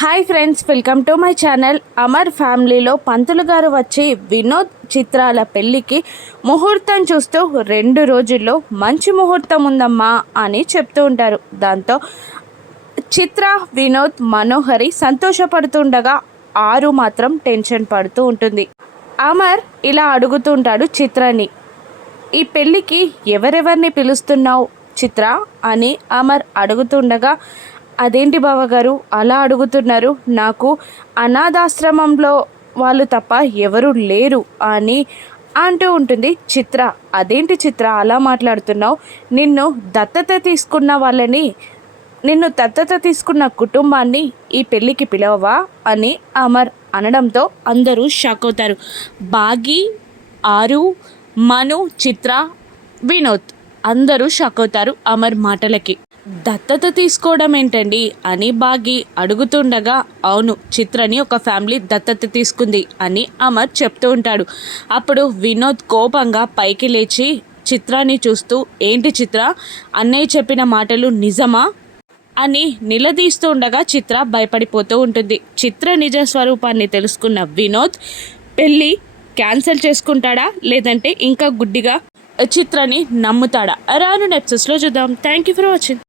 Hi friends, welcome to my channel. Amar ఫ్యామిలీలో పంతులు గారు వచ్చి వినోద్ చిత్రాల పెళ్ళికి ముహూర్తం చూస్తూ 2 రోజుల్లో మంచి ముహూర్తం ఉందమ్మా అని చెప్తూ ఉంటారు. దాంతో చిత్ర, వినోద్, మనోహరి సంతోషపడుతుండగా ఆరు మాత్రం టెన్షన్ పడుతూ ఉంటుంది. అమర్ ఇలా అడుగుతూ ఉంటాడు చిత్రని, ఈ పెళ్ళికి ఎవరెవరిని పిలుస్తున్నావు చిత్ర అని అమర్ అడుగుతుండగా, అదేంటి బావగారు అలా అడుగుతున్నారు, నాకు అనాథాశ్రమంలో వాళ్ళు తప్ప ఎవరు లేరు అని అంటూ ఉంటుంది చిత్ర. అదేంటి చిత్ర అలా మాట్లాడుతున్నావు, నిన్ను దత్తత తీసుకున్న కుటుంబాన్ని ఈ పెళ్ళికి పిలవవా అని అమర్ అనడంతో అందరూ షాక్ అవుతారు. బాగి, ఆరు, మను, చిత్ర, వినోద్ అందరూ షాక్ అవుతారు అమర్ మాటలకి. దత్తత తీసుకోవడం ఏంటండి అని బాగి అడుగుతుండగా, అవును, చిత్రని ఒక ఫ్యామిలీ దత్తత తీసుకుంది అని అమర్ చెప్తూ ఉంటాడు. అప్పుడు వినోద్ కోపంగా పైకి లేచి చిత్రాన్ని చూస్తూ, ఏంటి చిత్ర, అన్నయ్య చెప్పిన మాటలు నిజమా అని నిలదీస్తూ ఉండగా చిత్ర భయపడిపోతూ ఉంటుంది. చిత్ర నిజ స్వరూపాన్ని తెలుసుకున్న వినోద్ పెళ్ళి క్యాన్సిల్ చేసుకుంటాడా లేదంటే ఇంకా గుడ్డిగా చిత్రని నమ్ముతాడా రాను ఎపిసోడ్స్లో చూద్దాం. Thank you for watching.